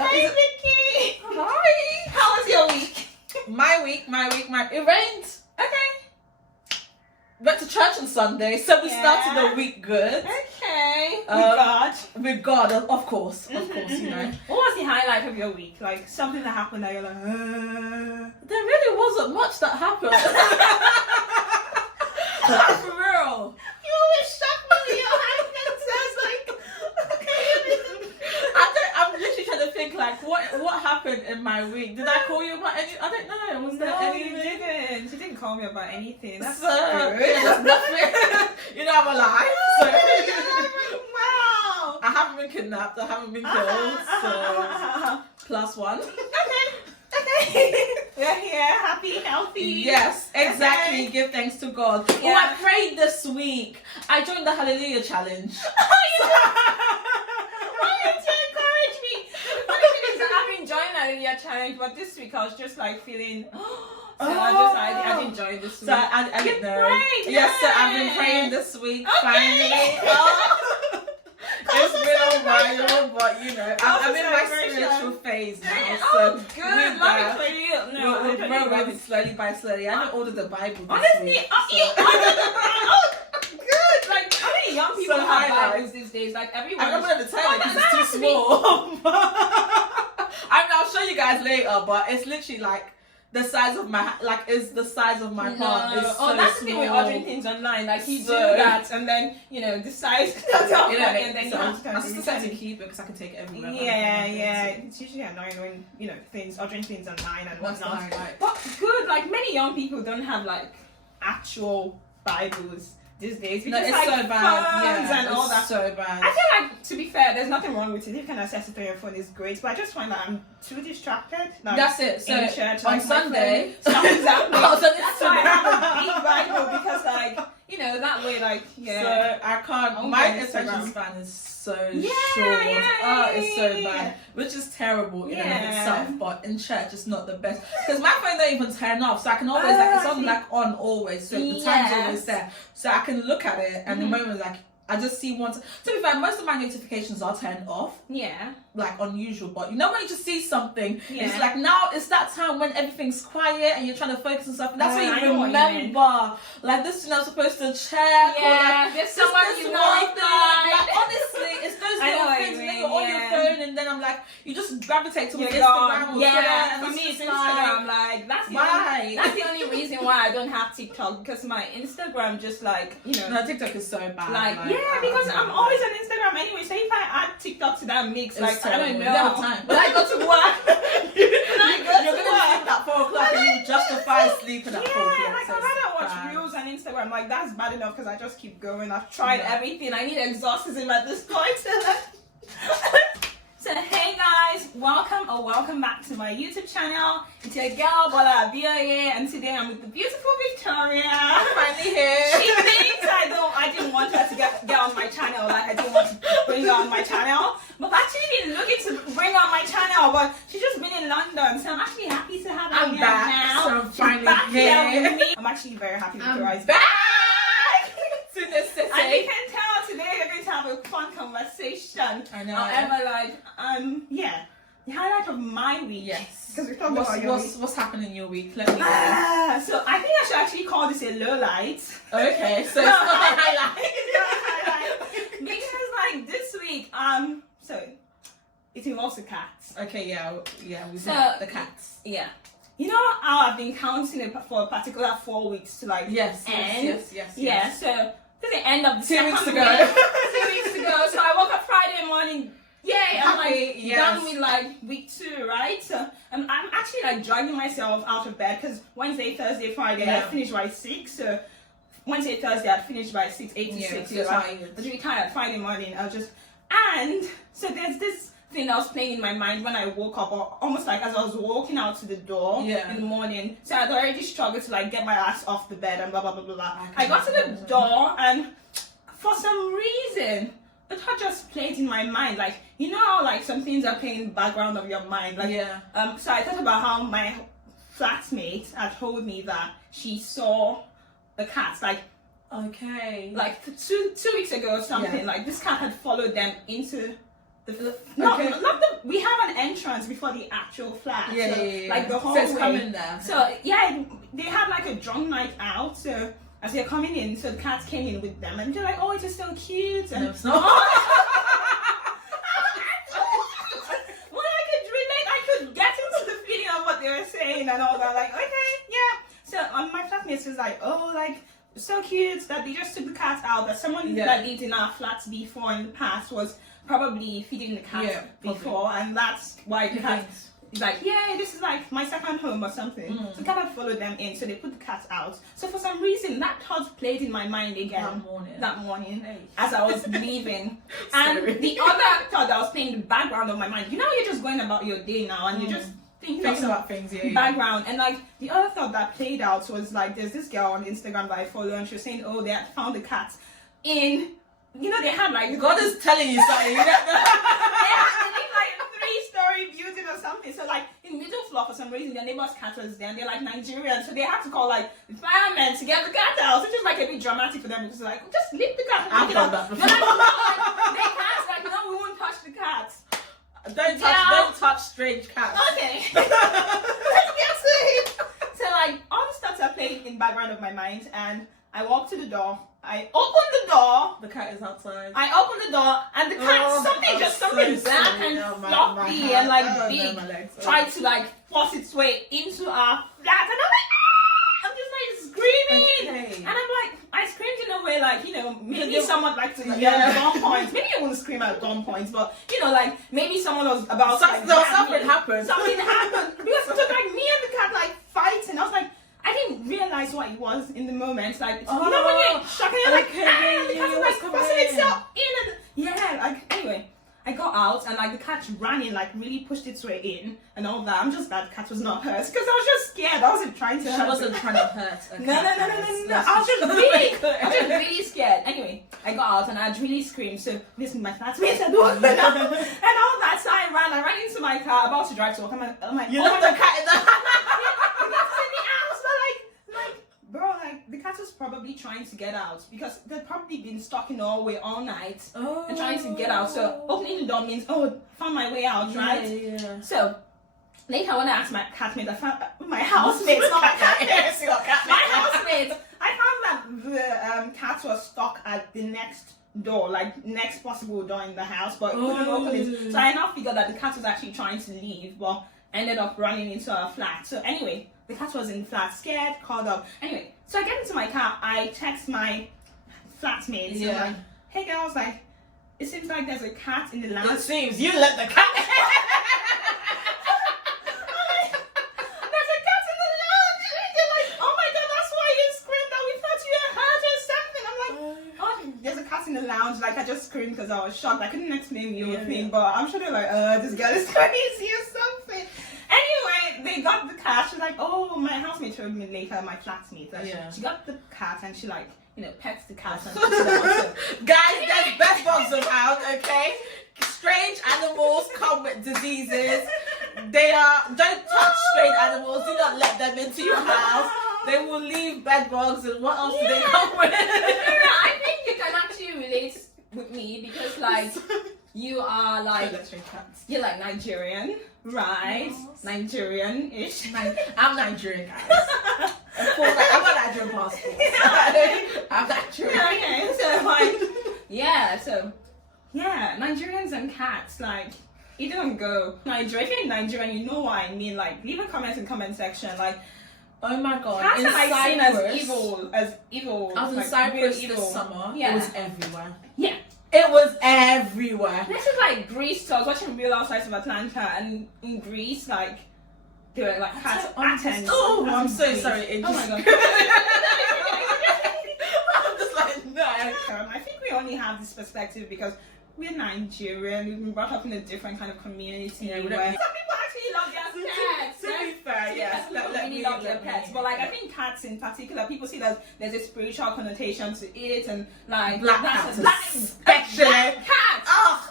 Hey, Vicky. Hi. How was your week? My week. It rained. Okay. Went to church on Sunday, so we started the week good. Okay. With God, of course, you know. What was the highlight of your week? Like something that happened that you're like, There really wasn't much that happened. For real. You always shock me with your highlights. I was like, okay. I'm literally trying to think like what happened in my week. Did I call you about any? I don't know. Was there anything? You didn't. You didn't call me about anything. That's So, good. yeah, that's nothing. You know I'm alive. So. Wow. I haven't been kidnapped. I haven't been killed. So +1. Okay. We're here, happy, healthy. Yes, exactly. Okay. Give thanks to God. Yeah. Oh, I prayed this week. I joined the Hallelujah Challenge. Why did you encourage me? The funny thing is that I've been joining the Hallelujah Challenge, but this week I was just like feeling. I didn't join this week. So I didn't know. Prayed, yes, so I've been praying this week. Okay. Finally. It's been a while, but you know, I'm in my spiritual phase now. So good. Love it for you. No, we're growing slowly by slowly. I don't order the Bible. Honestly, good. Like, how many young people have Bibles these days? Like everyone. I'm not going to tell you because it's too small. I'll show you guys later, but it's literally like the size of my palm. It's so that's the thing with ordering things online. Like you do that, and then the size and then I'm still trying to keep it because I can take it everywhere. Yeah. It's usually annoying when ordering things online and whatnot. But good. Like many young people don't have like actual Bibles these days because it's like so bad. Yeah, and all that. So bad. I feel like, to be fair, there's nothing wrong with it. If you can access it through your phone, it's great. But I just find that I'm too distracted. Like, that's it. So in church, on Sunday, exactly. That's why I have a big Bible because, that way, So I can't. My attention span is so short. It's so bad, which is terrible in and of itself. But in church, it's not the best because my phone don't even turn off, so I can always it's on always. So the time's always there, so I can look at it and the moment I just see one. To be fair, most of my notifications are turned off. Yeah. Like unusual, but when you just see something, it's like now it's that time when everything's quiet and you're trying to focus on something. That's when you remember, like this thing I'm supposed to check. Yeah, or there's someone you know. Like honestly, it's those little things when you're on your phone, and then I'm like, you just gravitate towards Instagram. And for me, it's Instagram. Like that's the only reason why I don't have TikTok because my Instagram just No, TikTok is so bad. Because I'm always on Instagram anyway. So if I add TikTok to that mix, I don't know. You don't have time. When I go to work, you're gonna sleep at 4 o'clock and you justify sleeping at 4 o'clock. I'd rather watch reels on Instagram. Like that's bad enough because I just keep going. I've tried everything. I need exorcism at this point. So hey guys, welcome back to my YouTube channel. It's your girl Bola Abioye, and today I'm with the beautiful Victoria. I'm finally here. She thinks I didn't want her to get on my channel, like I didn't want to bring her on my channel. But I've actually been looking to bring her on my channel, but she's just been in London, so I'm actually happy to have her here now. So I'm finally here with me. I'm actually very happy Victoria is back to the city. And you can tell today we're going to have a fun conversation. I know. However, the highlight of my week. Yes. Because we talked about your week. What's happening in your week? Let me know. So I think I should actually call this a low light. Okay, so it's not a highlight. Because this week, so it involves the cats. Okay, yeah, we the cats. Yeah. You know how I've been counting it for a particular 4 weeks to end? Yes. Yeah, so this is the end of the 2 weeks ago. 2 weeks ago. So I woke up Friday morning. Yay! I'm done with week 2, right? So I'm actually dragging myself out of bed because Wednesday, Thursday, Friday I finished by 6. So Wednesday, Thursday I finished by 6, 8 to 6. So I was really tired. Friday morning and so there's this thing that was playing in my mind when I woke up, or almost like as I was walking out to the door in the morning. So I'd already struggled to get my ass off the bed and blah blah blah blah blah. I got to the door and for some reason the thought just played in my mind, some things are playing in the background of your mind. So I thought about how my flatmate had told me that she saw the cats, okay, two weeks ago or something. This cat had followed them into we have an entrance entrance before the actual flat. Yeah, so, yeah, yeah. Like the So hallway. it's coming there. So yeah, they had like a drunk night out. So as they're coming in, so the cats came in with them, and they're like, "Oh, it is so cute." And No, it's not. well, I could relate. I could get into the feeling of what they were saying and all that. Like, okay, yeah. So my flatmates was like, "Oh, like." So cute that they just took the cat out. That someone that lived in our flats before in the past was probably feeding the cat before, and that's why the cat is like, yeah, this is like my second home or something. So kind of followed them in, so they put the cat out. So for some reason, that thought played in my mind again that morning as I was leaving. And the other thought that was playing in the background of my mind, you know, you're just going about your day now, and you're just thinking about things, background. And like the other thought that played out was like, there's this girl on Instagram that I follow, and she was saying, oh, they had found the cat in, you know, they had like God is telling you something. they had like a 3-story building or something. So like in middle floor, for some reason, their neighbor's cat was there, and they're like Nigerian, so they had to call like the firemen to get the cat out, which is like a bit dramatic for them, because like, just leave the cat. I've done that before. They can't, like, no, we won't touch the cat. Don't touch strange cats. Okay. Let's get to it. So like all the thoughts are playing in the background of my mind, and I walk to the door. I open the door. The cat is outside. I open the door, and the cat something black and floppy and like big tried to like force its way into our flat, and I'm like, ah! I'm just like screaming, and I'm like, I screamed in a way like, you know, maybe someone like to like, at gun points. Maybe I wouldn't scream at gun points, but you know, like maybe someone was about something happened. Something happened because it took like me and the cat like fighting. I was like, I didn't realize what it was in the moment. Like, you know when you're shocked and you're like, ah, the cat is like forcing itself in, and like anyway. I got out, and like the cat ran in, like really pushed its way in and all that. I'm just glad the cat was not hurt, because I was just scared. I wasn't trying to hurt. She wasn't trying to hurt a cat. No. I was just really scared. Anyway, I got out and I really screamed. So this is my flatmate said, "What?" and all that. So I ran into my car, about to drive to work. I'm like, you left the cat in the house. But like, bro, like the cat was probably trying to get out, because they'd probably been stuck in the hallway all night and trying to get out. So opening the door means, found my way out, right? Yeah. So later, when I asked my catmate, I found my housemates, not my catmates. My housemates, I found that the cat was stuck at the next door, like next possible door in the house, but it couldn't open it. So I now figured that the cat was actually trying to leave, but ended up running into our flat. So anyway, the cat was in the flat, scared, called up. Anyway, so I get into my car, I text my flatmates, and like, hey girls, like, it seems like there's a cat in the lounge. It seems you let the cat. In the lounge, like I just screamed because I was shocked. I couldn't explain the whole thing, but I'm sure they're like, this girl is crazy or something. Anyway, they got the cat. She's like, oh, my housemate told me later, my flatmate, that she got the cat, and she like, you know, pets the cat. And guys, there's bed bugs around, okay? Strange animals come with diseases. Don't touch strange animals. Do not let them into your house. They will leave bed bugs, and what else do they come with? I think you can actually relate with me, because like you are like, you're like Nigerian, right? Yes. Nigerian-ish. I'm Nigerian, guys. I've got a Nigerian passport. Yeah. I'm Nigerian. Okay, so Nigerians and cats, like, it don't go. Nigeria, if you're Nigerian, you know what I mean. Like, leave a comment in the comment section. Like, oh my god, cats are like seen as evil. I was in Cyprus this summer. Yeah. It was everywhere. Yeah. It was everywhere. This is like Greece. So I was watching Real Housewives of Atlanta, and in Greece, like, they were like cats. Oh, I'm so sorry. Oh my god. I'm just like, no. I think we only have this perspective because we're Nigerian. We've been brought up in a different kind of community. Yeah, where some people actually love their pets. To be fair, yes. Really love their pets. But like, I think cats in particular, people see that there's a spiritual connotation to it, and like black cats, especially cats. Oh.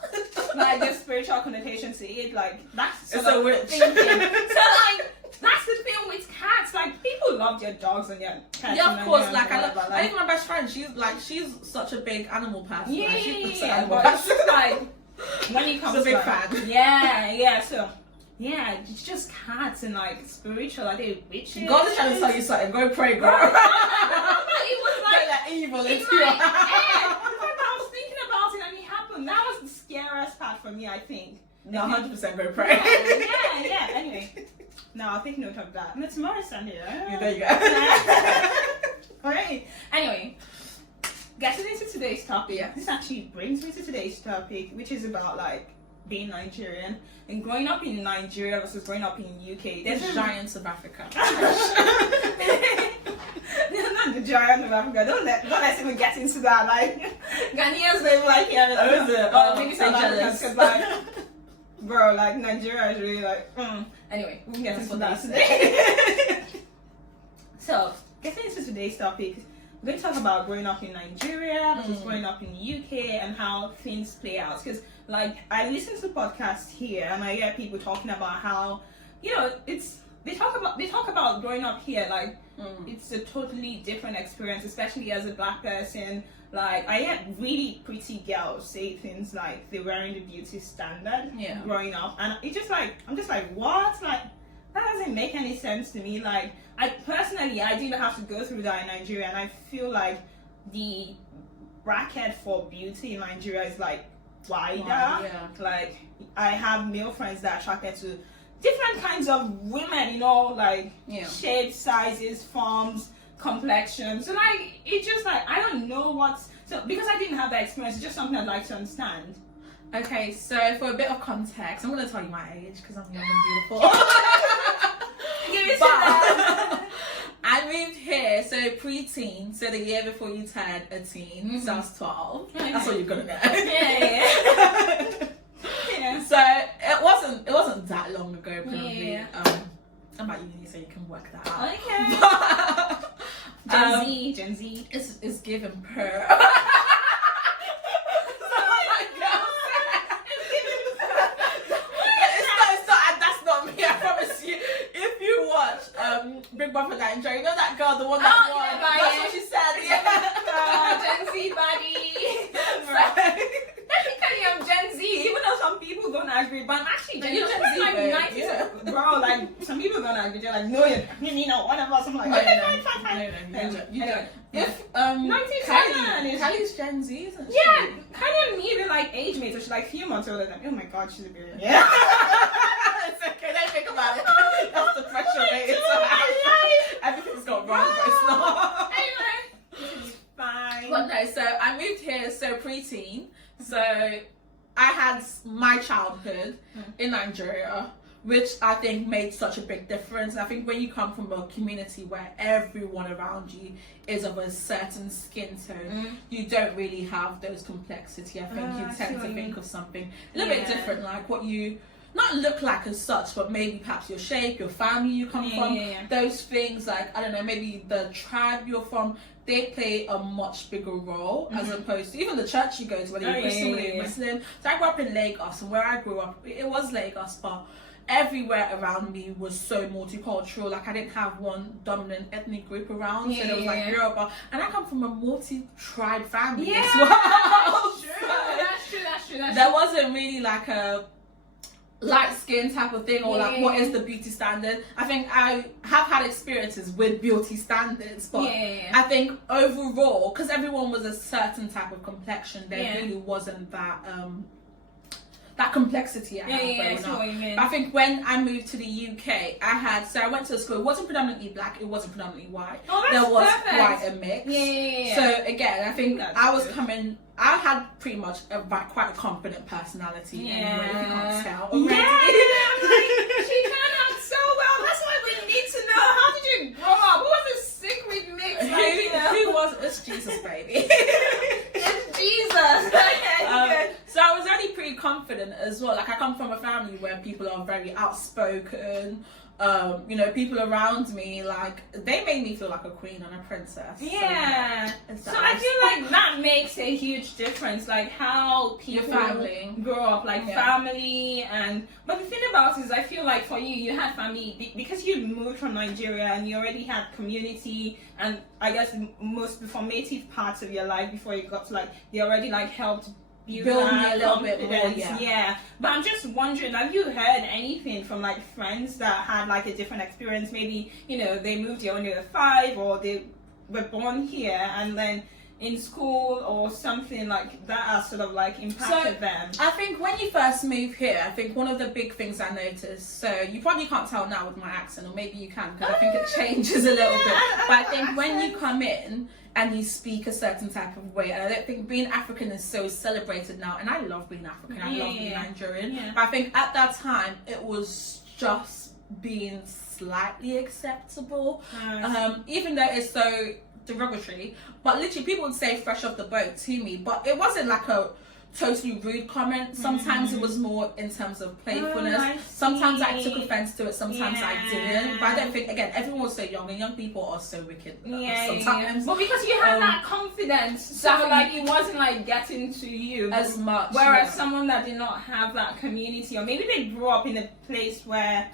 Like there's spiritual connotation to it. Like that's it's a witch. Thinking. So like that's the thing with cats. Like people love their dogs and their cats. Yeah, of course. Like I think my best friend, she's such a big animal person. Yeah, like, she's but it's just like when it comes to big fan. Yeah. So yeah, it's just cats and like spiritual, like they witches. God is trying to tell you something. Go pray, girl. It was like that evil it's into your like, I was thinking about it and it happened. That was the scariest part for me, I think. No, 100% go pray. Yeah. Anyway, no, I'll take note of that. No, tomorrow's Sunday. Yeah, there you go. Alright. Anyway, getting into today's topic. Yeah. This actually brings me to today's topic, which is about like being Nigerian and growing up in Nigeria versus growing up in UK. There's giants of Africa. They're not the giants of Africa. Don't let's even get into that. Like Ghanaians, they like here. Maybe South Africans, because like, bro, like Nigeria is really like. Anyway, we can get into that today. So, getting into today's topic, we're going to talk about growing up in Nigeria versus growing up in the UK and how things play out. Because, like, I listen to podcasts here and I hear people talking about how, you know, they talk about growing up here, like, it's a totally different experience, especially as a black person. Like, I hear really pretty girls say things like they're wearing the beauty standard growing up, and I'm just like, what? Like, that doesn't make any sense to me. Like, I didn't have to go through that in Nigeria, and I feel like the bracket for beauty in Nigeria is like wider. Like, I have male friends that are attracted to different kinds of women, you know, like shapes, sizes, forms, complexion. So like, it's just like, I don't know because I didn't have that experience, it's just something I'd like to understand. Okay, so for a bit of context, I'm going to tell you my age because I'm young and beautiful. I moved here, so pre-teen, so the year before you turned a teen, so I was 12. Okay. That's all you're going to know. Yeah. So it wasn't that long ago, probably. I'm at uni, so you can work that out. Okay. Gen Z. It's given per. Big Brother Nigeria, you know that girl, the one that won? Yeah, that's what she said. Gen Z body. Technically, I'm Gen Z, even though some people don't agree. But I'm actually Gen Z. Like 90s, bro. Like some people don't agree. They're like, no, you know, one of us. I'm like, okay, fine. You don't. If 97 Kylie's Gen Z, isn't she? Yeah, kind of me. They're like age mates, so she's like a few months older than me. Oh my god, she's a baby. Yeah. It's okay. Don't think about it. That's the pressure, mate. Everything's gone wrong, but it's not. Anyway, fine. But no, so I moved here so preteen. So I had my childhood in Nigeria, which I think made such a big difference. I think when you come from a community where everyone around you is of a certain skin tone, you don't really have those complexity. I think you tend to think of something a little bit different, like what you not look like as such, but maybe perhaps your shape, your family you come from, those things, like, I don't know, maybe the tribe you're from, they play a much bigger role as opposed to even the church you go to, whether you're Christian, whether you're Muslim. So I grew up in Lagos, and where I grew up, it was Lagos, but everywhere around me was so multicultural. Like, I didn't have one dominant ethnic group around, so there was like Yoruba, and I come from a multi-tribe family as well. That's true. There wasn't really like a light skin type of thing, or like what is the beauty standard. I think I have had experiences with beauty standards, but I think overall, because everyone was a certain type of complexion, there really wasn't that that complexity I had growing up. I think when I moved to the UK, I went to a school, it wasn't predominantly black, it wasn't predominantly white. There was quite a mix. So again, I think I had pretty much quite a confident personality anyway, if you can't tell already. She turned out so well. That's why we need to know, how did you grow up? What was this secret mix? Who was it's Jesus, baby. It's Jesus. Okay, so I was already pretty confident as well. Like, I come from a family where people are very outspoken. You know, people around me, like, they made me feel like a queen and a princess. Yeah. So I feel like that makes a huge difference, like how people grow up, like family. But the thing about it is, I feel like for you had family because you moved from Nigeria and you already had community, and I guess most formative parts of your life before you got to, like, they already like helped build me a little bit more. Yeah. But I'm just wondering, have you heard anything from like friends that had like a different experience? Maybe, they moved here when they were 5, or they were born here and then in school or something like that has sort of like impacted them. I think when you first move here, I think one of the big things I noticed, so you probably can't tell now with my accent, or maybe you can, because I think it changes a little bit, but I think when you come in and you speak a certain type of way, and I don't think being African is so celebrated now, and I love being African, I love being Nigerian, but I think at that time it was just being slightly acceptable, even though it's so derogatory, but literally people would say fresh off the boat to me, but it wasn't like a totally rude comment. Sometimes it was more in terms of playfulness. Sometimes I took offense to it, sometimes I didn't, but I don't think, again, everyone was so young, and young people are so wicked sometimes. But because you have that confidence, so like it wasn't like getting to you as much, whereas someone that did not have that community, or maybe they grew up in a place where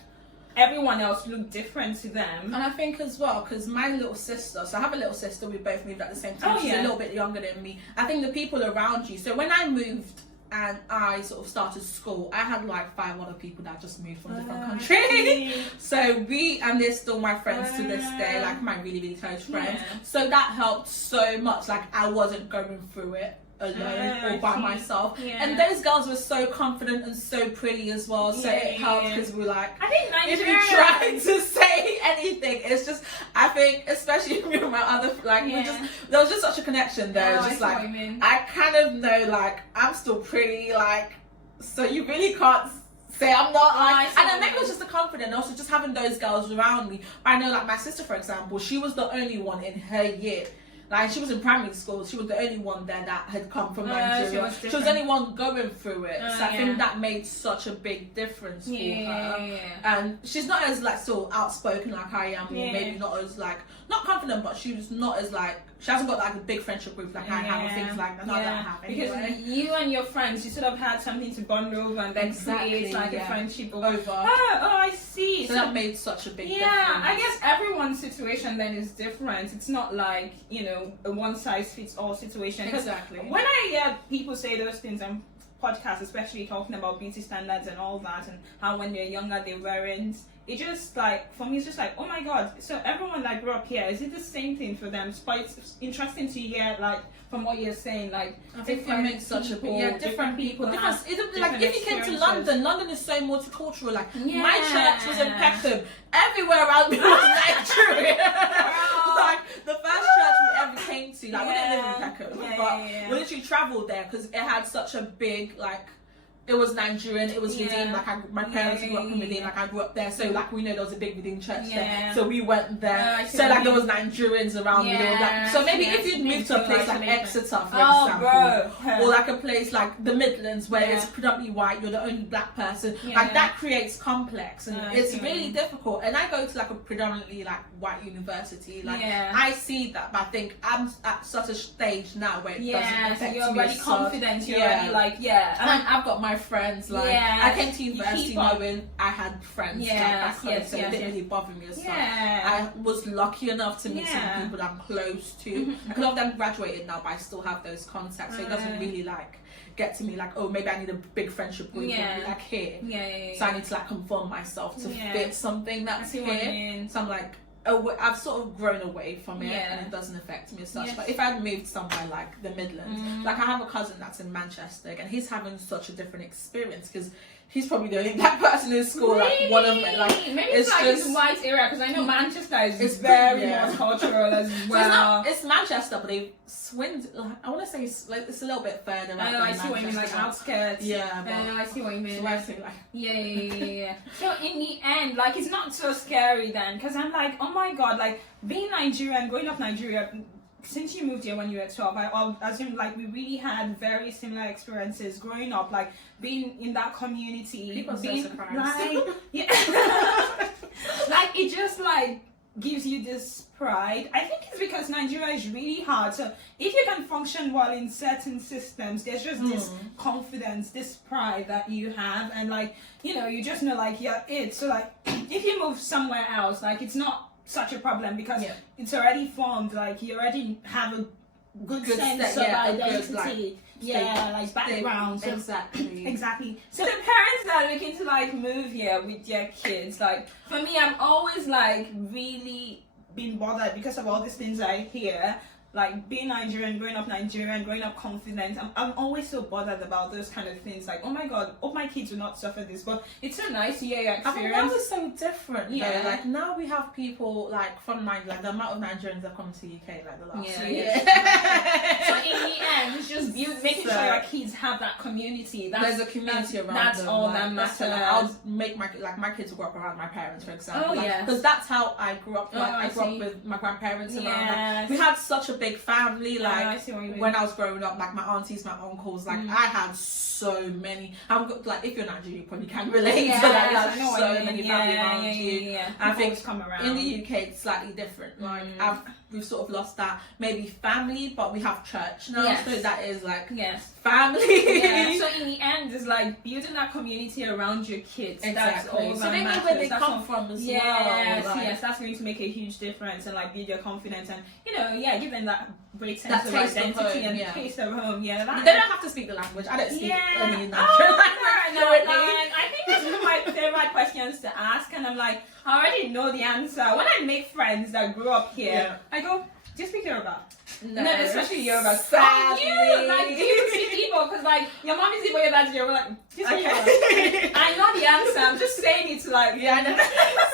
everyone else looked different to them. And I think as well, because my little sister, so I have a little sister, we both moved at the same time, she's a little bit younger than me. I think the people around you, so when I moved and I sort of started school, I had like 5 other people that just moved from different countries. So and they're still my friends to this day, like my really, really close friends. So that helped so much, like I wasn't going through it alone or by myself, and those girls were so confident and so pretty as well, so it helped, because we were like, I think if you try to say anything, it's just, I think especially with my other there was just such a connection there. Just like I kind of know, like I'm still pretty, like, so you really can't say I'm not, like, and then maybe it was just the confidence, also just having those girls around me. I know, like my sister, for example, she was the only one in her year. Like, she was in primary school, she was the only one there that had come from Nigeria. She was the only one going through it. So I think that made such a big difference for her. And she's not as, like, so outspoken like I am, or maybe not as, like, not confident, but she was not as, like, she hasn't got, like, a big friendship group like I have, or things like that. Not that I have anyway. Because you and your friends, you sort of had something to bond over, and then create, like, a friendship over. Oh, I see. So that made such a big difference. Yeah, I guess everyone's situation then is different. It's not like, a one-size-fits-all situation. Exactly. When I hear people say those things on podcasts, especially talking about beauty standards and all that, and how when they're younger they weren't, it just, like, for me, it's just like, oh my god, so everyone that grew up here, is it the same thing for them? It's quite interesting to hear, like, from what you're saying, like, I think it makes such a big, different people. Because like, if you came to London is so multicultural. Like, my church was in Peckham, everywhere around me was Nigeria. Like, the first church we ever came to, like, we didn't live in Peckham, but we literally travelled there because it had such a big, like, it was Nigerian, it was Redeemed, like my parents grew up in Redeemed, like I grew up there, so like we know there was a big Redeemed church there, so we went there, so like there was Nigerians around me, like, so maybe if you'd moved to a place like Exeter, for example, or like a place like the Midlands where it's predominantly white, you're the only black person, like that creates complex, and it's really difficult. And I go to like a predominantly like white university, like I see that, but I think I'm at such a stage now where it doesn't affect me. You're already confident, you're already like, and I've got my friends, like I came to university knowing I had friends back home, so it didn't really bother me as much. I was lucky enough to meet some people that I'm close to. A lot of them graduated now, but I still have those contacts, so it doesn't really like get to me like, oh, maybe I need a big friendship group like here, so I need to like conform myself to fit something that's here. So I'm like, I've sort of grown away from it, and it doesn't affect me as such. But if I'd moved somewhere like the Midlands, like I have a cousin that's in Manchester, and he's having such a different experience because he's probably the only black person in school. Like one of them, like maybe it's like just, his white area, because I know Manchester is very multicultural as well. So it's Manchester, but they Swindon. Like, I want to say it's a little bit further. I know, I see what you mean, like outskirts. Yeah, but, I know, I see what you mean. So I think like yeah. So in the end, like, it's not so scary then, because I'm like, oh my god, like being Nigerian, growing up Nigeria. Since you moved here when you were 12, I assume like we really had very similar experiences growing up, like being in that community. People being, so surprised. Like, like it just like gives you this pride. I think it's because Nigeria is really hard. So if you can function well in certain systems, there's just this confidence, this pride that you have, and like, you just know like you're it. So like if you move somewhere else, like it's not such a problem because it's already formed, like you already have a good sense of identity. like background. So, exactly. Exactly. So the parents that are looking to like move here with their kids, like for me, I'm always like really been bothered because of all these things I hear. Like being Nigerian, growing up confident, I'm always so bothered about those kind of things. Like, oh my god, hope my kids will not suffer this. But it's so nice to hear your experience. I think now it's so different. Yeah. Though. Like now we have people like from like the amount of Nigerians that come to UK like the last Yeah, year. So in the end, it's just making sure your kids have that community. There's a community around them. That's all that matters. I'll make my kids will grow up around my parents, for example. Oh yeah. Because that's how I grew up. Like I grew up with my grandparents around. Like, we had such a big family. Like when I was growing up, like my aunties, my uncles, like I had so many. Like if you're Nigerian, you probably can relate to that. You have so many family around you. Yeah. I think come around. in the UK it's slightly different. Like we've sort of lost that maybe family, but we have church now, so that is like family. Yeah. So in the end, it's like building that community around your kids. Exactly. That's all so they know where they come from as well. Yes, that's going to make a huge difference and like build your confidence and give them that great sense of identity and taste of home. Yeah, they don't have to speak the language. I don't speak any Nigerian language. I think that's one of my favorite questions to ask, and I'm like, I already know the answer. When I make friends that grew up here, I go, do you speak Yoruba? No, especially Yoruba. Sadly. Do you speak Igbo? Because like your mom is Igbo, your dad's Yoruba. Like, do you speak Yoruba? I know the answer. I'm just saying it to like. Yeah, I know.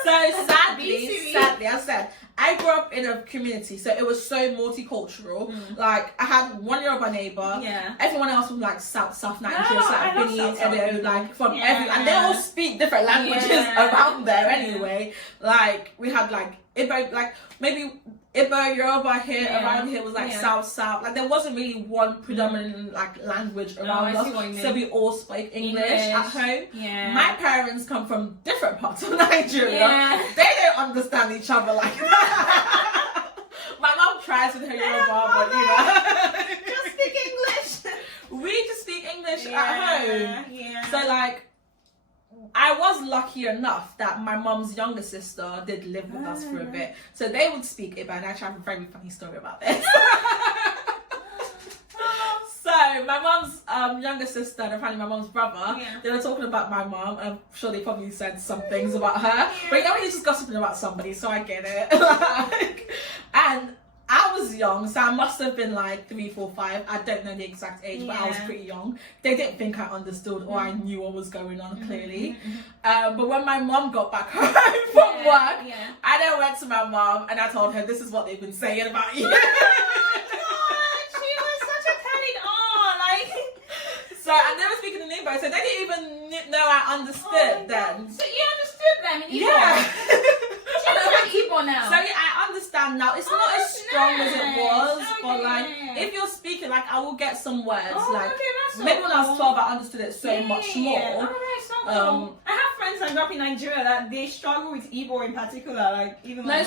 So sadly, I said I grew up in a community, so it was so multicultural. Like I had one Yoruba neighbor. Yeah. Everyone else was like South Nigeria, like Benin, Edo, like from every, and they all speak different languages around there anyway. Like we had like Igbo, like maybe Igbo, Yoruba here, around here was like South. Like there wasn't really one predominant like language around us, so we all spoke English at home. Yeah. My parents come from different parts of Nigeria. Yeah. They don't understand each other like that. My mom tries with her Yoruba, but just speak English. We just speak English at home. Yeah. So like, I was lucky enough that my mom's younger sister did live with us for a bit, so they would speak Igbo, and I actually have a very funny story about this. So my mom's younger sister and apparently my mom's brother, they were talking about my mom. I'm sure they probably said some things about her, but you know when you're just gossiping about somebody, so I get it. And I was young, so I must have been like 3, 4, 5. I don't know the exact age, but I was pretty young. They didn't think I understood or I knew what was going on clearly. But when my mom got back home from work, I then went to my mom and I told her, this is what they've been saying about you. And they were speaking in Igbo, so they didn't even know I understood them. So you understood them in Igbo? Yeah. Igbo now. So yeah, I understand now. It's not as strong as it was, but like if you're speaking, like I will get some words. Maybe when I was 12, I understood it so much more. I have friends that grew up in Nigeria that they struggle with Igbo in particular, like even my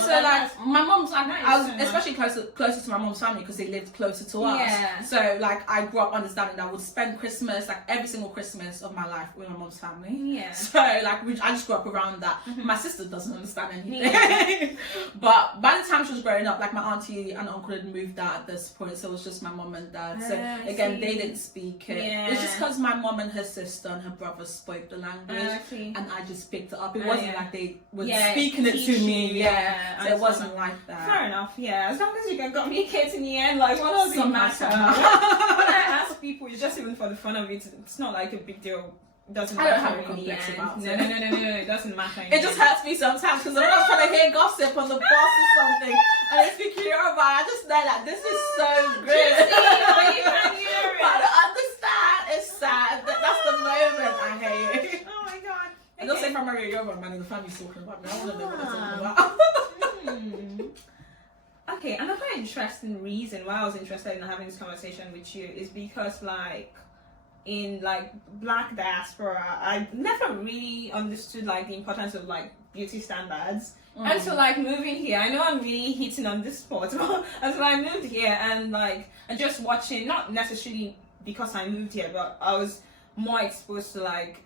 mom's, I was especially closer to my mom's family because they lived closer to us. Yeah. So like I grew up understanding that I would spend Christmas, like every single Christmas of my life with my mom's family. Yeah. So like I just grew up around that. My sister doesn't understand anything. Yeah. But by the time she was growing up, like my auntie and uncle had moved out at this point, so it was just my mom and dad. So again, they didn't speak it. Yeah. It's just because my mom and her sister and her brother spoke the language, and I just picked it up. It wasn't like they were speaking it to me. So it wasn't like that. Fair enough. Yeah, as long as you can communicate in the end, like what does it matter? When I ask people, it's just even for the fun of it. It's not like a big deal. Doesn't matter. I don't have a complex about it. No, it doesn't matter. It just hurts me sometimes because I'm not trying to hear gossip on the bus or something and they speak Yoruba. I just know that this is so good. But I don't understand. It's sad. That's the moment I hate. Oh my god. And also if I marry a Yoruba man and the family's talking about me, I want to know what they're talking about. Okay, another interesting reason why I was interested in having this conversation with you is because like in like Black diaspora, I never really understood like the importance of like beauty standards. And so like moving here, I know I'm really hitting on this spot, and so I moved here and like and just watching, not necessarily because I moved here, but I was more exposed to like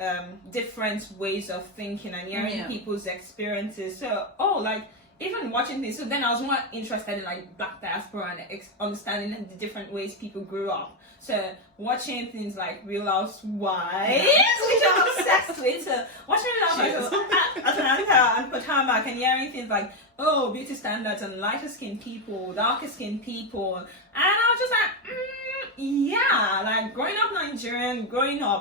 different ways of thinking and hearing people's experiences. So like even watching things, so then I was more interested in like black diaspora and understanding the different ways people grew up. So watching things like Real Housewives, which I'm obsessed with. So watching Real Housewives of Atlanta and Potomac, and hearing things like, oh, beauty standards and lighter skinned people, darker skinned people, and I was just like, yeah, like growing up Nigerian,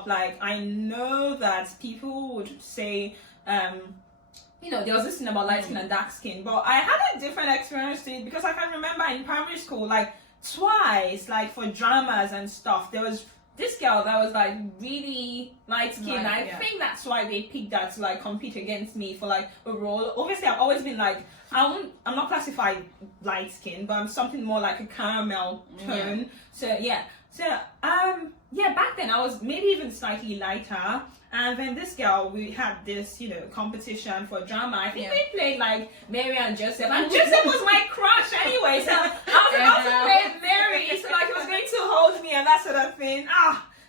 like I know that people would say, you know, there was this thing about light skin and dark skin, but I had a different experience to it because I can remember in primary school, like twice, like for dramas and stuff, there was this girl that was like really light skinned. I think that's why they picked that to like compete against me for like a role. Obviously, I've always been like, I'm not classified light skin, but I'm something more like a caramel tone. So back then I was maybe even slightly lighter. And then this girl, we had this, you know, competition for drama. I think we played like Mary and Joseph. And Joseph was my crush anyway. So I was about to play Mary. So like he was going to hold me and that sort of thing.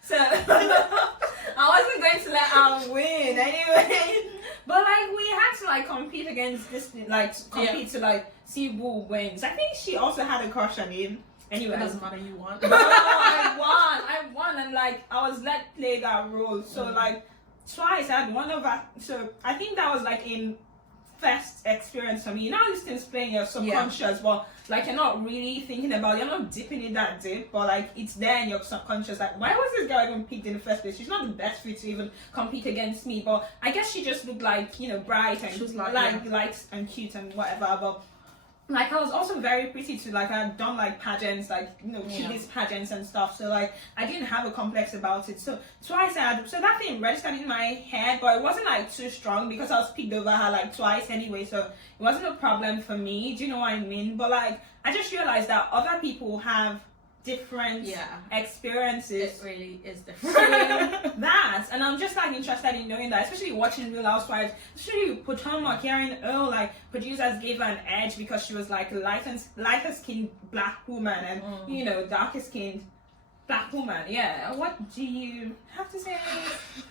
So I wasn't going to let her win anyway. But like we had to like compete against this, like to like see who wins. I think she also had a crush on him. Anyway, it doesn't matter, you won. No, I won, and like I was let play that role. So like twice I had one of that. So I think that was like a first experience for me. You know, these things playing your subconscious, but like you're not really thinking about it. You're not dipping in that deep, but like it's there in your subconscious. Like, why was this girl even picked in the first place? She's not the best fit to even compete against me. But I guess she just looked like, you know, bright and she was like light and cute and whatever. But like I was also very pretty too. Like I've done like pageants, like, you know, kiddies pageants and stuff. So like I didn't have a complex about it. So twice so that thing registered in my head, but it wasn't like too strong because I was picked over her like twice anyway. So it wasn't a problem for me. Do you know what I mean? But like I just realized that other people have different experiences. It really is different. That, and I'm just like interested in knowing that, especially watching Real Housewives, especially Potomac, hearing like producers gave her an edge because she was like a lighter skinned black woman and you know, darker skinned black woman. Yeah, what do you have to say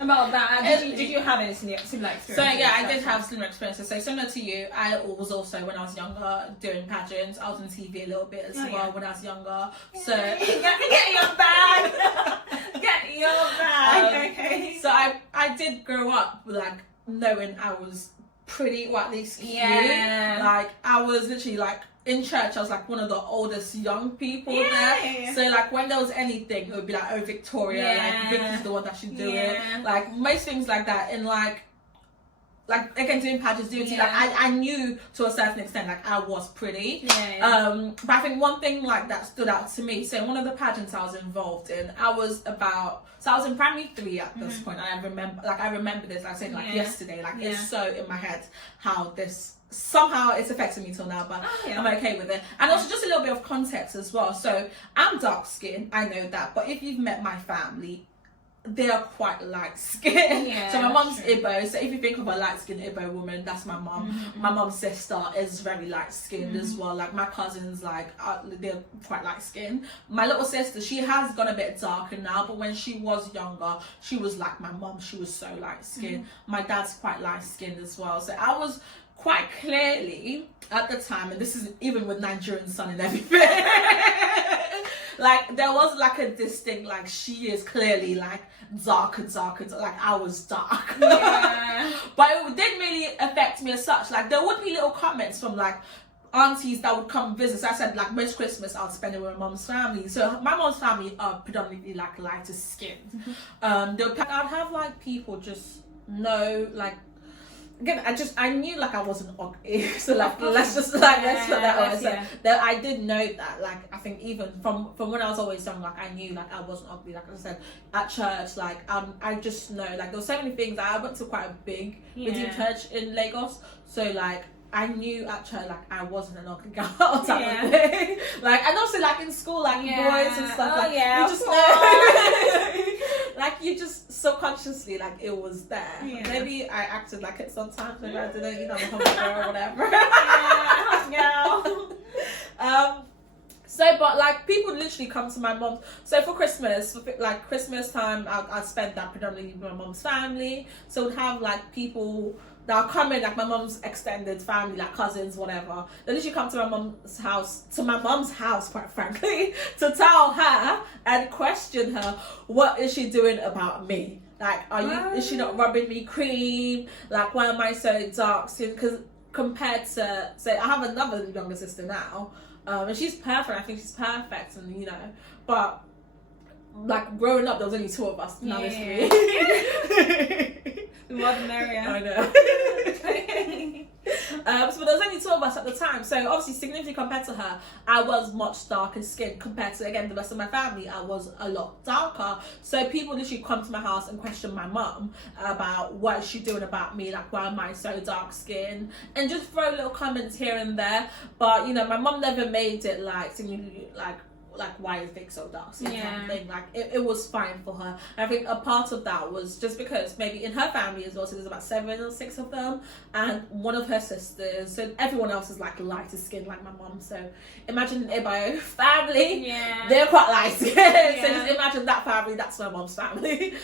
about that? Did you have any similar experiences? So yeah, I did have similar experiences. So similar to you, I was also, when I was younger, doing pageants. I was on TV a little bit as well when I was younger. So get your bag. Get your bag. Okay. So I did grow up like knowing I was pretty, or at least cute. Like I was literally like, in church, I was like one of the oldest young people there. So like when there was anything, it would be like, oh, Victoria, like Vicky's the one that should do it. Like most things like that. And like again, doing pageants, doing like I knew to a certain extent like I was pretty. But I think one thing like that stood out to me. So one of the pageants I was involved in, I was in primary 3 at this point. And I remember this, I said like yesterday, like it's so in my head how this somehow it's affected me till now, but I'm okay with it. And also just a little bit of context as well. So I'm dark skinned, I know that, but if you've met my family, they are quite light skinned. So my mom's Igbo, so if you think of a light skinned Igbo woman, that's my mom. My mom's sister is very light skinned as well. Like my cousins, like they're quite light skinned. My little sister, she has gone a bit darker now, but when she was younger, she was like my mom. She was so light skinned. My dad's quite light skinned as well. So I was quite clearly at the time, and this is even with Nigerian sun and everything, like there was like a distinct, like she is clearly like darker, like I was dark. But it didn't really affect me as such. Like there would be little comments from like aunties that would come visit. So I said like most Christmas I'll spend it with my mom's family. So my mom's family are predominantly like lighter skinned. I'd have like people just know like, again, I knew like I wasn't ugly, so like let's put that way. So that I did know that, like I think even from when I was always young, like I knew like I wasn't ugly. Like I said, at church, like I just know like there were so many things. I went to quite a big Redeemed church in Lagos, so like I knew at church like I wasn't an ugly girl type of thing. Like, and also like in school, like boys and stuff, like you just know. Like you just subconsciously, like it was there. Maybe I acted like it sometimes, maybe I didn't, you know, I'm a girl or whatever. So, but like people literally come to my mom. So for Christmas, like Christmas time, I'd spend that predominantly with my mom's family. So we'd have like people they'll come in, like my mum's extended family, like cousins, whatever. They literally come to my mum's house, quite frankly, to tell her and question her, what is she doing about me? Like, is she not rubbing me cream? Like, why am I so dark skinned? Because compared to, say, I have another younger sister now, and she's perfect. I think she's perfect, and but like growing up, there was only 2 of us. Now there's 3. The more the merrier. I know. So there was only 2 of us at the time. So obviously, significantly compared to her, I was much darker skinned. Compared to, again, the rest of my family, I was a lot darker. So people literally come to my house and question my mum about what is she doing about me, like why am I so dark skinned, and just throw little comments here and there. But my mum never made it like significantly like why is Vic so dark? Thing. Like it was fine for her. And I think a part of that was just because maybe in her family as well, so there's about 7 or 6 of them, and one of her sisters, so everyone else is like lighter skinned like my mum. So imagine an Ibo family, they're quite light skinned. So just imagine that family, that's my mum's family.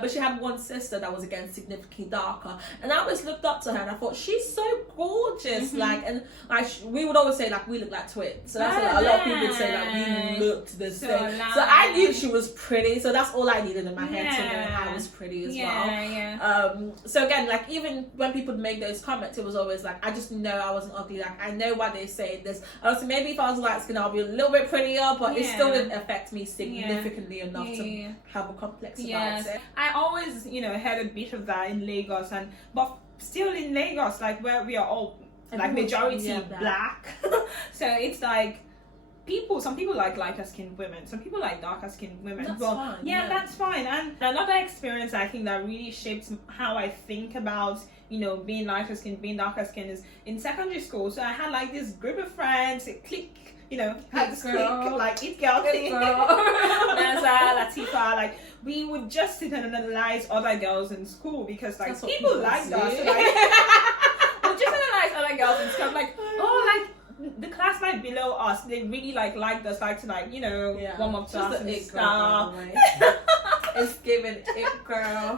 But she had one sister that was again significantly darker, and I always looked up to her and I thought she's so gorgeous. We would always say like we look like twins. So that's a lot of people would say like we looked the same. So I knew she was pretty, so that's all I needed in my head to know I was pretty as well. So again, like even when people make those comments, it was always like I just know I wasn't ugly. Like I know why they say this. Honestly, maybe if I was light skinned, I'll be a little bit prettier, but it still didn't affect me significantly enough to have a complex about it. I always, had a bit of that in Lagos, but still in Lagos, like where we are all like majority black. So it's like some people like lighter skinned women, some people like darker skinned women. That's fine. That's fine. And another experience I think that really shapes how I think about being lighter skinned, being darker skinned is in secondary school. So I had like this group of friends, a clique, had this clique, like it girl thing. Naza, Latifa, like we would just sit and analyze other girls in school because like people liked us. So, like, we'd just analyze other girls in school, like the class like below us, they really liked us, to warm up to us and stuff. It's giving it, girl.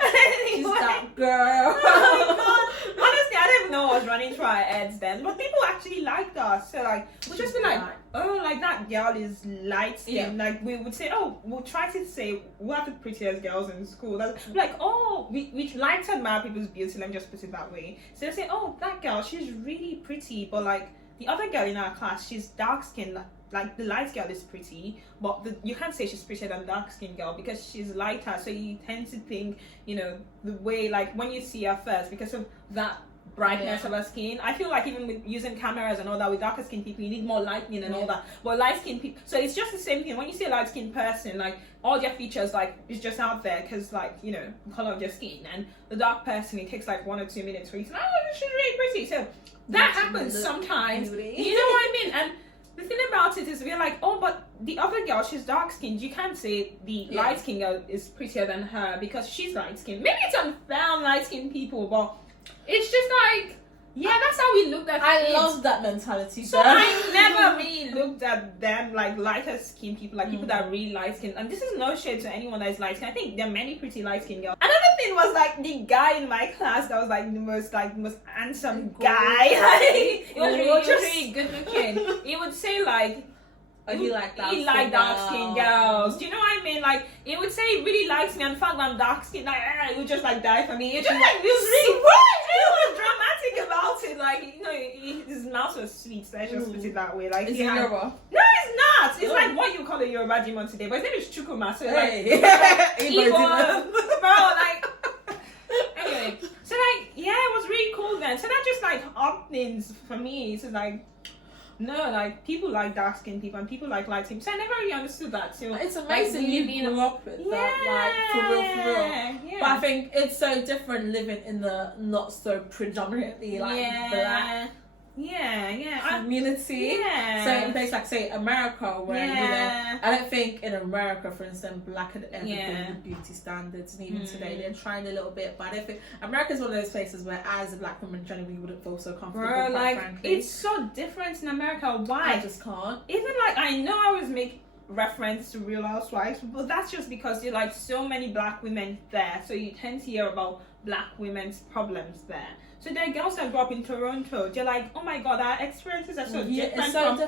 She's that girl. Oh my god. Honestly, I don't even know what was running through our heads then, but people actually liked us. So like we'd just be like, oh, like that girl is light skinned. Like we would say, oh, we'll try to say we are the prettiest girls in school. That's like, oh, we like to admire people's beauty. Let me just put it that way. So they say, oh, that girl, she's really pretty, but like the other girl in our class, she's dark skinned. Like the light girl is pretty, but you can't say she's prettier than dark skinned girl because she's lighter. So you tend to think, the way like when you see her first because of that brightness of her skin. I feel like even with using cameras and all that, with darker skinned people, you need more lightning and all that. But light skinned people, so it's just the same thing. When you see a light skinned person, like all their features like is just out there because like the color of their skin, and the dark person, it takes like 1 or 2 minutes for you to she's really pretty. So that happens sometimes. You know what I mean? And the thing about it is we're like, oh, but the other girl, she's dark skinned. You can't say the light skinned girl is prettier than her because she's light skinned. Maybe it's unfair on light skinned people, but it's just like, that's how we looked at I love that mentality. So I never really looked at them like lighter skinned people, like people that are really light skinned. And this is no shade to anyone that is light skinned. I think there are many pretty light skinned girls. Another thing was like the guy in my class that was like the most handsome guy. It was really good looking. He would say like, he liked dark skinned girls. Do you know what I mean? Like he would say he really likes me, and the fact that I'm dark skinned, like he would just like die for me. It just like it was really he was dramatic about it. Like his mouth was sweet, so let's just put it that way. Like is it Yoruba? No, it's not. It's like what you call a Yoruba demon today, but his name is Chukuma. So like evil, bro. Like anyway, so like it was really cool then. So that just like up things for me. So like. No, like people like dark skinned people and people like light skinned. So I never really understood that. So it's amazing you grew up with that, like for real. Yeah. But I think it's so different living in the not so predominantly like black community. So in places like say America, where I don't think in America, for instance, black had ever been the beauty standards, and even today they're trying a little bit. But I don't think America's one of those places where, as a black woman, generally we wouldn't feel so comfortable. Bro, like frankly. it's so different in America. Why? I just can't. Even like I know I was making reference to Real Housewives, but that's just because there are like so many black women there, so you tend to hear about black women's problems there. So there are girls that grew up in Toronto. They're like, oh my god, our experiences are so different from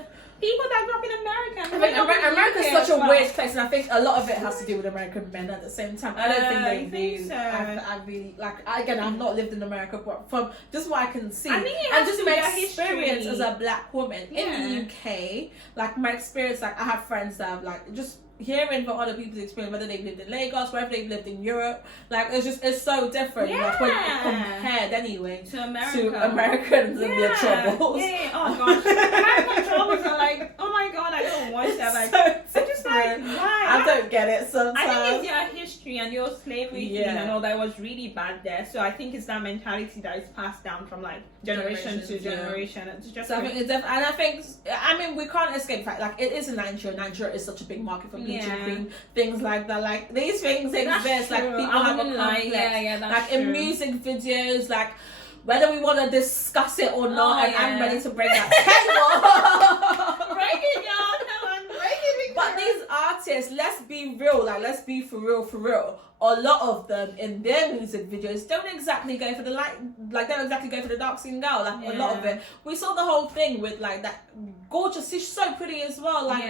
people that grew up in America. I think America's such a weird place, and I think a lot of it has to do with American men at the same time. I don't think they do. So. I really again, I've not lived in America, but from just what I can see, I think and just my experience as a black woman in the UK, like my experience, like I have friends that have like just hearing from other people's experience, whether they've lived in Lagos, whether they've lived in Europe, like it's so different. Like when compared anyway to America. Americans and their troubles. Oh gosh, American troubles are like, oh my god, I don't want that. Like, so just like, why? I don't get it sometimes. I think it's their history and your slavery thing and all that was really bad there. So I think it's that mentality that is passed down from like generation to generation. It's just so I think it's and I think we can't escape the fact like it is in Nigeria. Nigeria is such a big market for bleaching cream, things like that. Like these things exist. Like people have a complex. Like in music videos, like whether we want to discuss it or not, and I'm ready to break that table. Break it, y'all. Come on, break it. But these artists, let's be real. Like let's be for real. A lot of them in their music videos don't exactly go for the don't exactly go for the dark skin girl. Like a lot of it, we saw the whole thing with like that gorgeous. She's so pretty as well. Like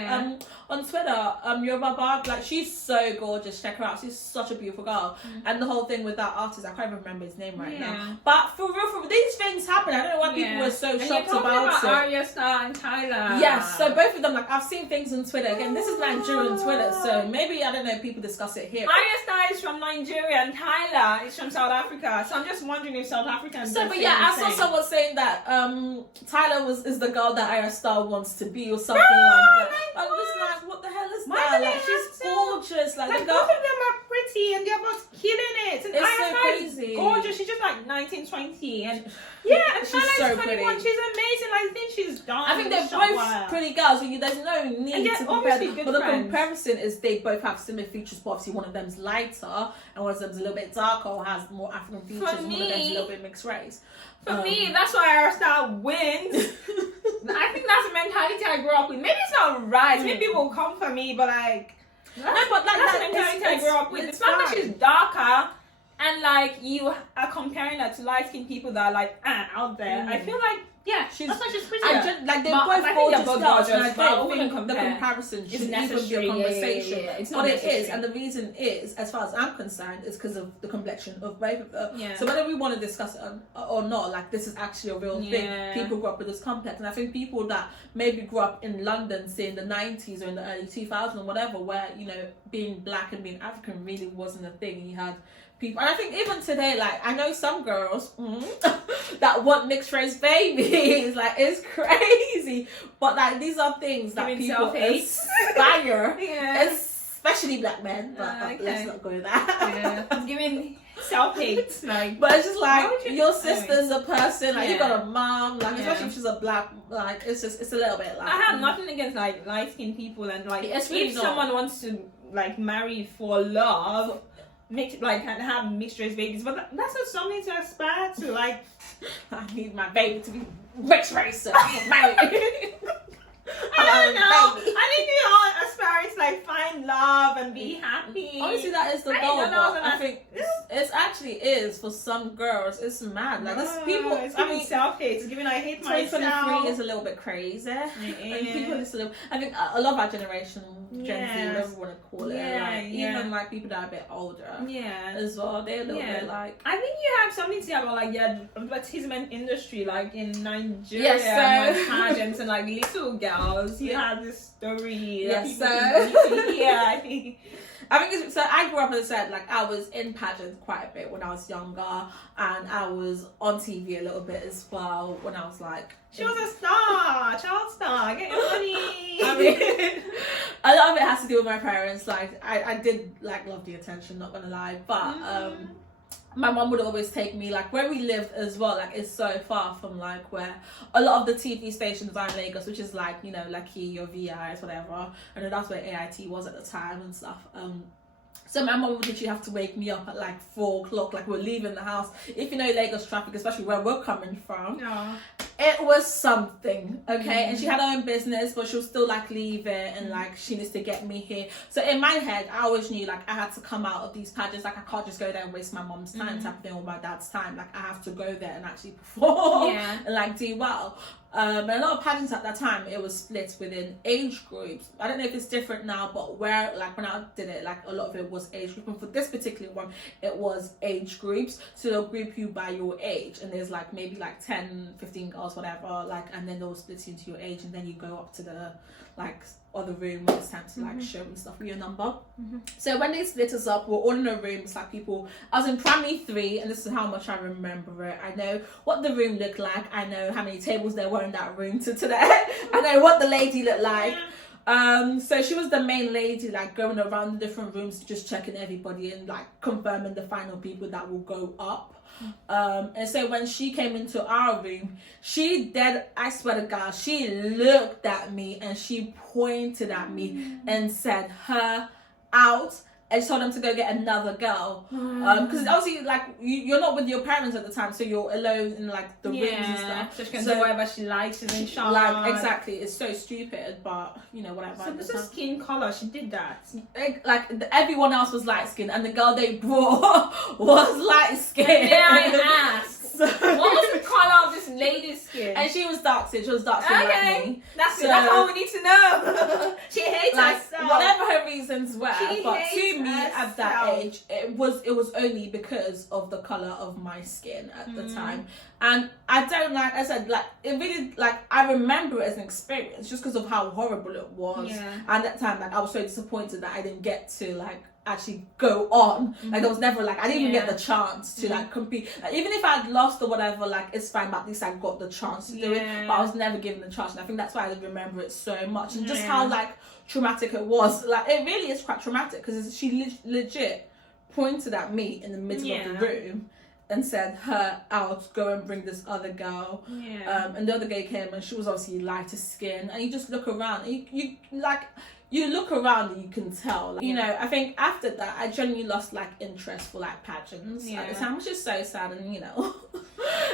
on Twitter, Yoruba Barb, like she's so gorgeous. Check her out. She's such a beautiful girl. And the whole thing with that artist, I can't even remember his name right now. But for real, these things happen. I don't know why people were so shocked about it. Arya Starr and Tyler. Yes, so both of them. Like I've seen things on Twitter. Again, this is Nigerian Twitter, so maybe I don't know. People discuss it here. Arya Starr is from Nigeria and Tyler is from South Africa. So I'm just wondering if South Africans. So, but I saw someone saying that Tyler is the girl that Arya Starr wants to be or something like that. I'm just like, what the hell is that? Like she's gorgeous. Like the girl. Both of them are pretty and they're both killing it. And it's Arya so Starr crazy. Is gorgeous. She's just like 19, 20 and and she's Tyler's so 21. pretty. She's amazing. I think she's done. I think they're both pretty girls. There's no need to compare them. But the comparison is they both have similar features, but obviously one of them's lighter and one of them's a little bit darker or has more African features and one of them's a little bit mixed race. For me, that's why Arya Starr wins. I think that's the mentality I grew up with. Maybe it's not right. Maybe people will come for me, but like that's the mentality I grew up with. It's not that she's darker and like you are comparing her to light skinned people that are like out there. I feel like that's why she's prettier. Like they're both gorgeous girls, and I don't think the comparison should even be a conversation. It's not it is, and the reason is, as far as I'm concerned, is because of the complexion of both of them. So whether we want to discuss it or not, like this is actually a real thing. People grew up with this complex, and I think people that maybe grew up in London, say in the 90s or in the early 2000s or whatever, where being black and being African really wasn't a thing. You had people, and I think even today, like I know some girls that want mixed race babies. Like it's crazy, but like these are things that people aspire, especially black men. But let's not go there. I'm giving self-hate, but it's just like your sister's a person. Like you got a mom, like especially if she's a black. Like it's a little bit like. I have nothing against like light-skinned people, and like if someone wants to like marry for love. And have mixed race babies, but that's not something to aspire to. Like, I need my baby to be mixed race. So marry. I don't know. I think we all aspire to like find love and be happy. Honestly, that is the goal. I think it actually is for some girls. It's mad. Like there's people. It's giving self-hate. It's giving I hate myself. 2023 is a little bit crazy. People is a little. I think a lot of our generation, Gen Z, whatever you want to call it. Even like people that are a bit older. As well, they're a little bit like. I think you have something to say about like the advertisement industry, like in Nigeria, pageants and like little girls. You have this story. I think so. I grew up, as I said, like I was in pageants quite a bit when I was younger, and I was on TV a little bit as well when I was like. She was a star, child star. Get your money. I mean, a lot of it has to do with my parents. Like I did like love the attention, not gonna lie, but my mom would always take me, like where we lived as well, like it's so far from like where a lot of the TV stations are in Lagos, which is like Lucky or VIs, whatever, and that's where AIT was at the time and stuff. So my mom would literally have to wake me up at like 4 o'clock, like we're leaving the house. If Lagos traffic, especially where we're coming from, it was something, okay? And she had her own business, but she'll still like leave it, and like she needs to get me here. So in my head, I always knew like I had to come out of these pageants. Like I can't just go there and waste my mom's time type of thing, or my dad's time. Like I have to go there and actually perform and like do well. And a lot of pageants at that time, it was split within age groups. I don't know if it's different now, but where like when I did it, like a lot of it was age group. And for this particular one, it was age groups. So they'll group you by your age, and there's like maybe like 10, 15 girls, whatever, like, and then they'll split you into your age, and then you go up to the like other room when it's time to like show and stuff with your number. So when they split us up, we're all in a room. It's like people, I was in primary 3, and this is how much I remember it. I know what the room looked like. I know how many tables there were in that room to today. I know what the lady looked like. So she was the main lady, like going around the different rooms, just checking everybody and like confirming the final people that will go up. And so when she came into our room, I swear to God, she looked at me and she pointed at me and said, "Her out." And told them to go get another girl, because obviously like you're not with your parents at the time, so you're alone in like the rooms and stuff. So she can do whatever she likes. She's in charge. Like exactly, it's so stupid, but you know whatever. So this is skin color. She did that. Like everyone else was light skinned, and the girl they brought was light skinned. May I ask? What was the color of this lady's skin? And she was dark skinned. She was dark skinned like me. That's all we need to know. She hates herself. Whatever her reasons were, but to me herself. at that age, it was only because of the color of my skin at the time. And I don't like. I said like it really like I remember it as an experience just because of how horrible it was. And at that time, like I was so disappointed that I didn't get to like actually go on. Like there was never like I didn't even get the chance to like compete. Like, even if I'd lost or whatever, like it's fine, but at least I got the chance to do it. But I was never given the chance, and I think that's why I remember it so much, and just how like traumatic it was. Like it really is quite traumatic because she legit pointed at me in the middle of the room and said, "Her out, go and bring this other girl." And the other girl came, and she was obviously lighter skin, and you just look around, and you look around and you can tell, like, you know. I think after that I genuinely lost like interest for like pageants at the time, which is so sad. And you know,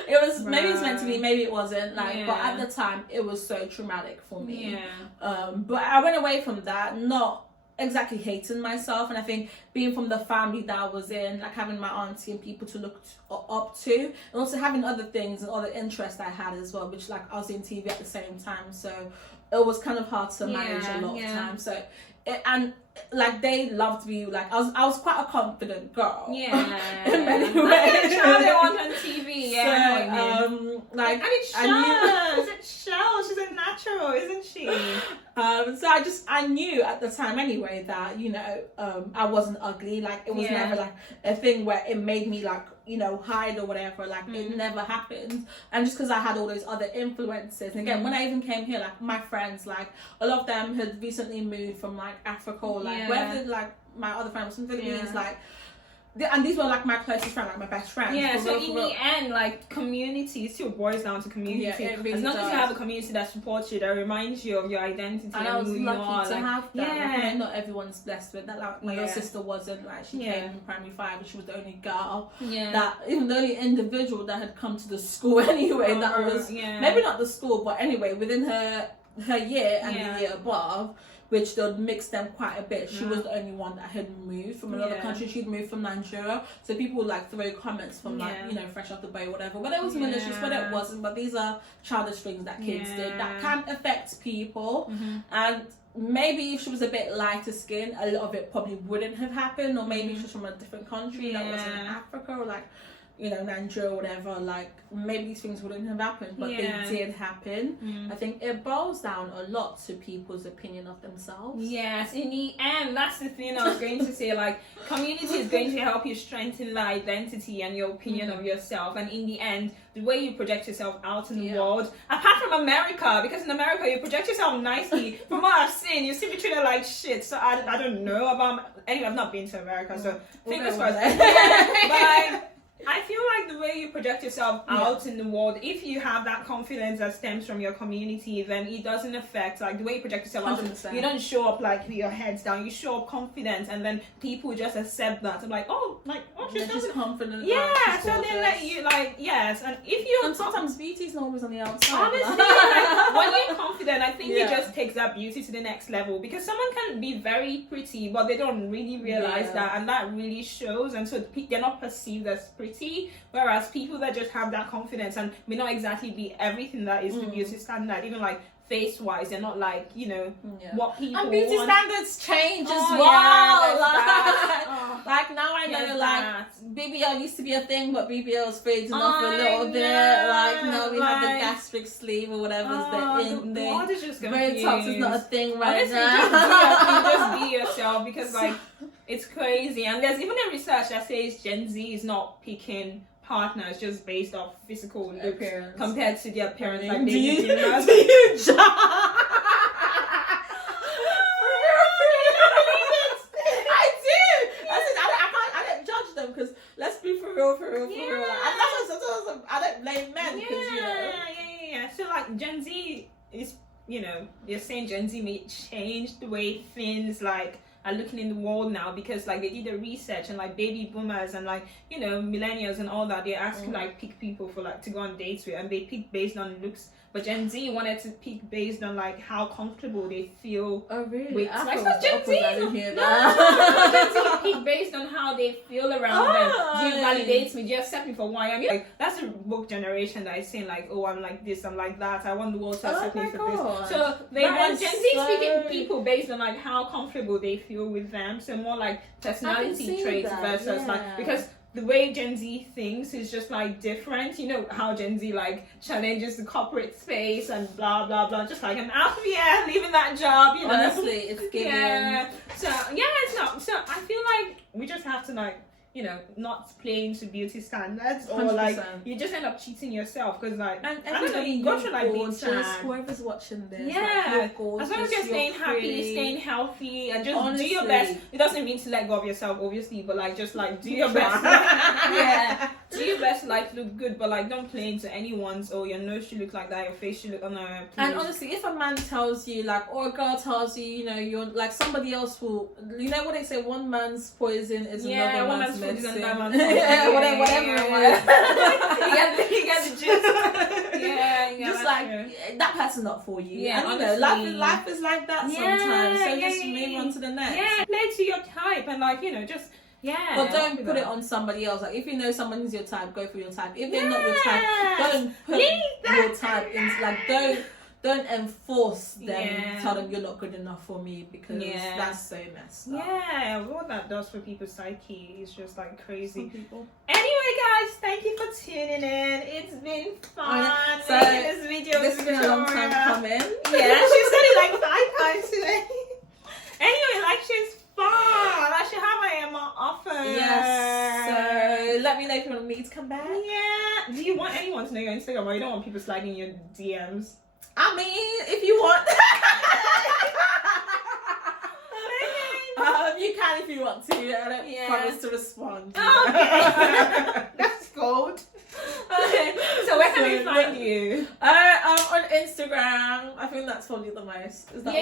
it was maybe it's meant to be, maybe it wasn't, like but at the time it was so traumatic for me. But I went away from that not exactly hating myself, and I think being from the family that I was in, like having my auntie and people to look up to, and also having other things and other interests I had as well, which like I was in TV at the same time, so it was kind of hard to manage a lot of times. So and like they loved me, like I was quite a confident girl. In many ways. I Charlie on TV. So, like and it shows. It shows. She's a natural, isn't she? So I knew at the time anyway that, you know, I wasn't ugly. Like it was never like a thing where it made me like, you know, hide or whatever. Like it never happened. And just because I had all those other influences, and again when I even came here, like my friends, like a lot of them had recently moved from like Africa or like wherever, like my other friends from the Philippines, like. And these were like my closest friends, like my best friends. So in the end, like community still boils down to community. It really as long as you have a community that supports you, that reminds you of your identity. And I was who lucky you are, to have that. Like, not everyone's blessed with that. Like my little sister wasn't, like she came in primary 5 and she was the only girl. That even the only individual that had come to the school anyway. That was maybe not the school, but anyway within her year and the year above, which they'd mix them quite a bit. She was the only one that had moved from another country. She'd moved from Nigeria. So people would like throw comments from like, you know, fresh off the boat, whatever. Whether it was malicious, whether it wasn't, but these are childish things that kids did that can affect people. And maybe if she was a bit lighter skin, a lot of it probably wouldn't have happened. Or maybe if she was from a different country that wasn't Africa or like, you know, Nigeria or whatever, like maybe these things wouldn't have happened, but they did happen. I think it boils down a lot to people's opinion of themselves. Yes, in the end, that's the thing I was going to say. Like, community is going to help you strengthen the identity and your opinion of yourself, and in the end, the way you project yourself out in the world, apart from America, because in America you project yourself nicely. From what I've seen, you still be treated like shit. So I don't know about. Anyway, I've not been to America, so fingers crossed. Bye. I feel like the way you project yourself out in the world, if you have that confidence that stems from your community, then it doesn't affect like the way you project yourself out. 100%. You don't show up like with your heads down. You show up confident, and then people just accept that. I'm like, oh, she's confident. Yeah, she's so they let you like and if you and sometimes beauty's not always on the outside. honestly, like, when you're confident, I think it just takes that beauty to the next level because someone can be very pretty, but they don't really realize that, and that really shows. And so they're not perceived as pretty, whereas people that just have that confidence and may not exactly be everything that is the beauty standard, even like face wise, they're not like what people and beauty want. Standards change as well. Like now I know like BBL used to be a thing, but BBL's fading off a little bit. Like now we have the gastric sleeve or whatever's the world is just Botox is not a thing right honestly, now. just be yourself because like it's crazy. And there's even a research that says Gen Z is not picking partners just based off physical appearance compared to their appearance. Like do you because let's be for real. And I don't blame men because So like Gen Z is, you're saying Gen Z may change the way things like are looking in the world now because like they did the research and like baby boomers and like millennials and all that, they're asking like pick people for like to go on dates with, and they pick based on looks. But Gen Z wanted to pick based on like how comfortable they feel. Oh really? With I like Gen Z. Gen Z pick based on how they feel around them. Do you validate me? Do you accept me for who I am? Like that's the woke generation that is saying like, oh, I'm like this, I'm like that. I want the world to accept me for this. So they want Gen Z picking people based on like how comfortable they feel with them. So more like personality traits versus like because the way Gen Z thinks is just like different. You know how Gen Z like challenges the corporate space and blah blah blah. Just like I'm out of here, leaving that job. Honestly, it's giving. So it's not. So I feel like we just have to like not play into beauty standards, or 100%. Like you just end up cheating yourself because like and I don't know, you go through like being sad. Whoever's watching this, like, gorgeous, as long as you're staying happy, staying healthy, and just do your best. It doesn't mean to let go of yourself, obviously, but like just like do your best. Do your best to like look good, but like don't play into anyone's. Oh, your nose should look like that, your face should look. Oh no, please. And honestly, if a man tells you like, or a girl tells you, you're like somebody else will. You know what they say? One man's poison is another man's medicine. Whatever it was. You get the gist. Just like that person's not for you. Yeah, and life is like that sometimes. So just move on to the next. Yeah, play to your type and like just. Yeah. But don't put it on somebody else. Like if you know someone's your type, go for your type. If they're not your type, don't put your type into like don't enforce them, tell them you're not good enough for me because that's so messed up. Yeah, what that does for people's psyche is just like crazy. Some people. Anyway, guys, thank you for tuning in. It's been fun. So this video has been a long time coming. Yeah, she said it like 5 times today. Anyway, like she's fun. I should have her more often. Yes. So let me know if you want me to come back. Yeah. Do you want anyone to know your Instagram, or you don't want people sliding your DMs? I mean, if you want. You can if you want to. I don't promise to respond. Okay. That's gold. Okay. So where can we find you? On Instagram. I think that's probably the most. Is that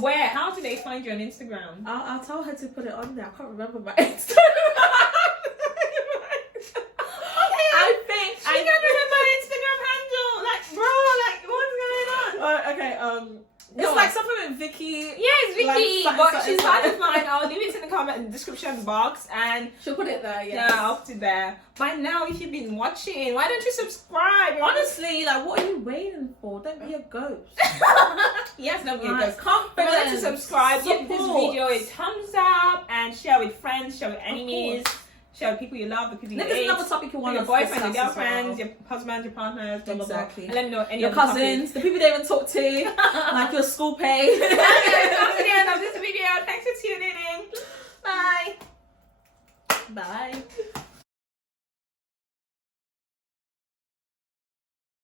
where? How do they find you on Instagram? I'll tell her to put it on there. I can't remember my Instagram. I think I can't remember my Instagram handle. Like, bro, like what's going on? Okay, it's like something with Vicky. Yeah, it's Vicky, like, but she's hard to find. I'll leave it in the comment description box, and she'll put it there. Yeah, I'll put it there. By now, if you've been watching, why don't you subscribe? Honestly, like, what are you waiting for? Don't be a ghost. Yes, don't be a ghost. Confidence. Remember to subscribe, give this video a thumbs up, and share with friends, share with enemies. Share with people you love, the people you hate. There's another topic you want your boyfriend, your girlfriends, your husbands, your partners, blah, blah, blah. And let me know any your cousins, the people they even talk to, like your school pay. Okay, that's the end of this video. Thanks for tuning in. Bye. Bye.